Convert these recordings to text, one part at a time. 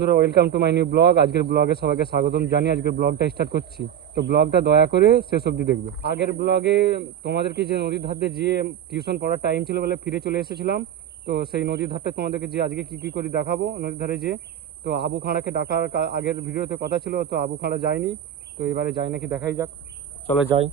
বন্ধুরা, welcome to my new blog. আজকের ব্লগে সবাইকে স্বাগতম জানি। আজকের ব্লগটা স্টার্ট করছি, তো ব্লগটা দয়া করে শেষ অবধি দেখবে। আগের ব্লগে তোমাদেরকে যে নদীর ধারে যে টিউশন পড়ার টাইম ছিল বলে ফিরে চলে এসেছিলাম, তো সেই নদীর ধারটা তোমাদেরকে যে আজকে কী কী করে দেখাবো নদীর ধারে যে। তো আবু খাঁড়াকে ডাকার আগের ভিডিওতে কথা ছিল, তো আবু খাঁড়া যায়নি, তো এবারে যাই নাকি দেখাই যাক, চলো যাই।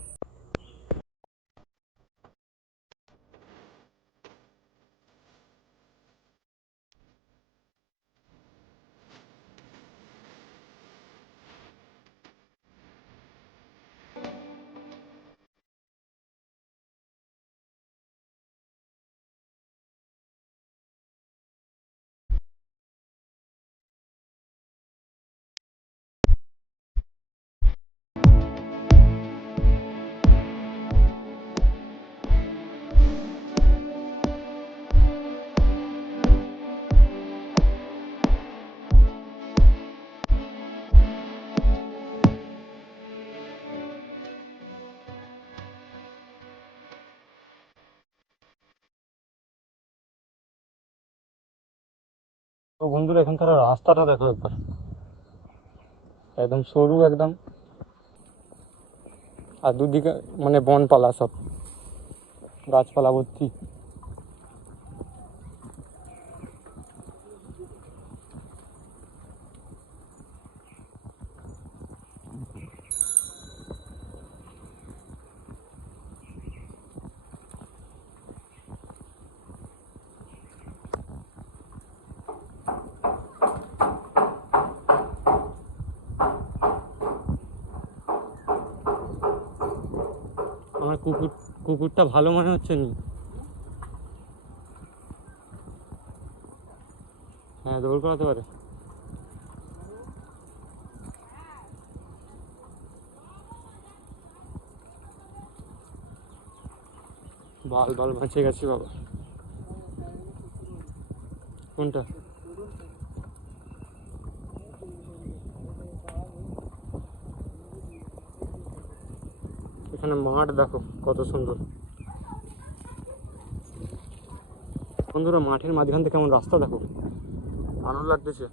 তো বন্ধুরা, এখানকার রাস্তাটা দেখো একবার, একদম সরু একদম, আর দুদিকে মানে বনপালা, সব গাছপালা ভর্তি। আমার কুকুরটা ভালো মনে হচ্ছে নি। হ্যাঁ, দৌড় করাতে পারে। বাল বাল বাঁচে গেছি বাবা। কোনটা? এখানে মাঠ দেখো কত সুন্দর। বন্ধুরা, মাঠের মাঝখান থেকে কেমন রাস্তা দেখো, আনন্দ লাগতেছে।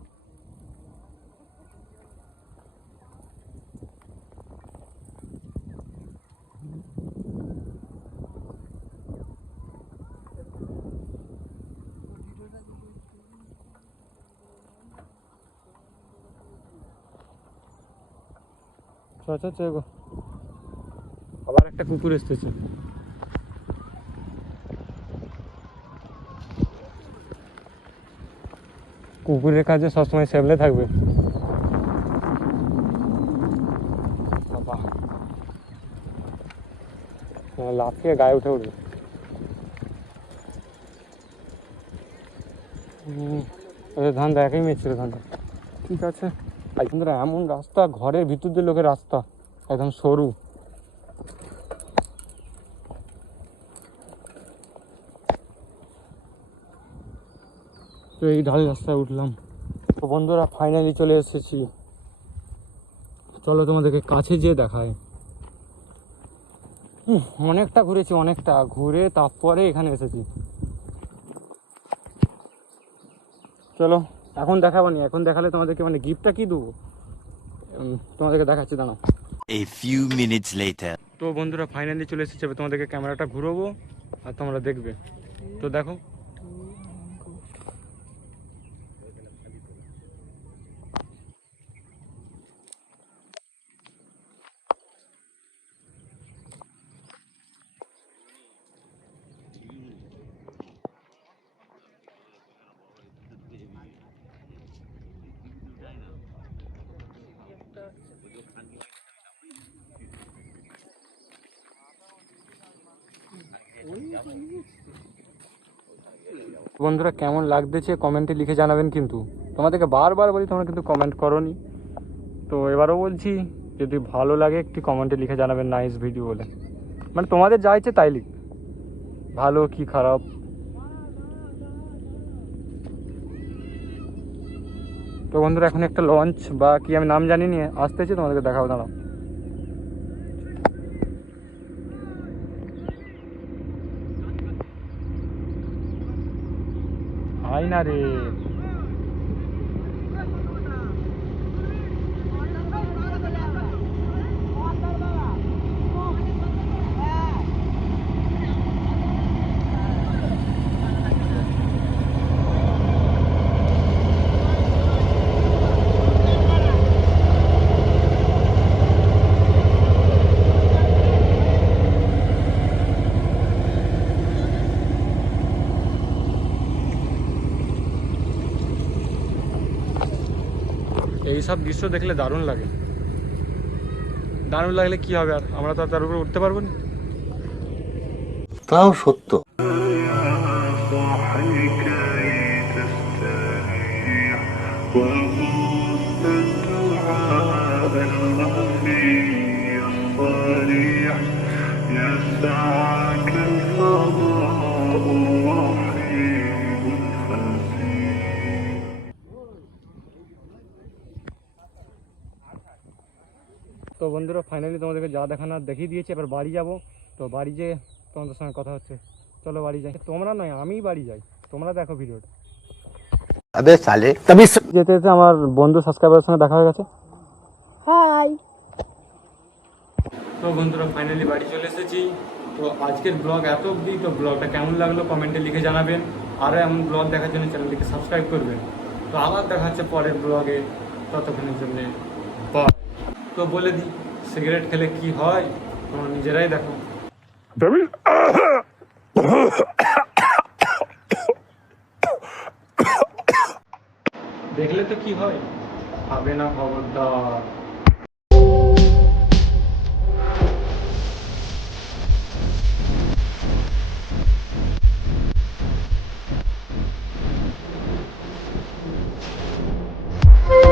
আচ্ছা আচ্ছা, আবার একটা কুকুর এসতেছে। কুকুরের কাছে সবসময় সেবলে থাকবে বাবা, লাফিয়ে গায়ে উঠে উঠবে। ধান দেখাই মেয়েছিল ধানটা, ঠিক আছে। আর বন্ধুরা, এমন রাস্তা, ঘরের ভিতর দিয়ে লোকের রাস্তা, একদম সরু। তো এই ঢাল রাস্তায় উঠলাম। তো বন্ধুরা, ফাইনালি চলে এসেছি। চলো তোমাদেরকে কাছে যেয়ে দেখায়। অনেকটা ঘুরেছি, অনেকটা ঘুরে তারপরে এখানে এসেছি। চলো, এখন দেখাবো নি, এখন দেখালে তোমাদেরকে মানে গিফটটা কি দেবো তোমাদেরকে দেখাচ্ছি, দাঁড়াও। A few minutes later. তো বন্ধুরা, ফাইনালি চলে এসেছে। তোমাদেরকে ক্যামেরাটা ঘুরবো আর তোমরা দেখবে। তো দেখো, বন্ধুরা কেমন লাগতেছে কমেন্টে লিখে জানাবেন। কিন্তু তোমাদেরকে বারবার বলি, তোমরা কিন্তু কমেন্ট করোনি। তো এবারও বলছি, যদি ভালো লাগে একটি কমেন্টে লিখে জানাবেন নাইস ভিডিও বলে, মানে তোমাদের যা ইচ্ছে তাই লিখ, ভালো কি খারাপ। তো বন্ধুরা, এখন একটা লঞ্চ বা কি আমি নাম জানি নিয়ে আসতেছি, তোমাদেরকে দেখাবো, দাঁড়াও। আয় না রে, এইসব দৃশ্য দেখলে দারুণ লাগে। দারুণ লাগলে কি হবে, আর আমরা তো আর তার উপরে উঠতে পারবো না। তাও সত্য। তো বন্ধুরা ফাইনালি তোমাদেরকে যা দেখানোর দেখিয়ে দিয়েছি, এবার বাড়ি যাব। তো বাড়ি যেয়ে তোমাদের সঙ্গে কথা হচ্ছে। চলো বাড়ি যাই। তোমরা নয়, আমিই বাড়ি যাই, তোমরা দেখো ভিডিওটা। আবে সালে তবে যেতে যেতে আমার বন্ধু সাবস্ক্রাইবারের সঙ্গে দেখা হয়ে গেছে। হাই। তো বন্ধুরা ফাইনালি বাড়ি চলে এসেছি। তো আজকের ব্লগ এত অবধি। তো ব্লগটা কেমন লাগলো কমেন্টে লিখে জানাবেন। আরও এমন ব্লগ দেখার জন্য চ্যানেলটিকে সাবস্ক্রাইব করবেন। তো আবার দেখা হচ্ছে পরের ব্লগে, ততক্ষণের জন্য বাই। তো বলে দিই, সিগারেট খেলে কি হয় তোমরা নিজেরাই দেখো। দেখলে তো কি হয়, হবে না খবরদার।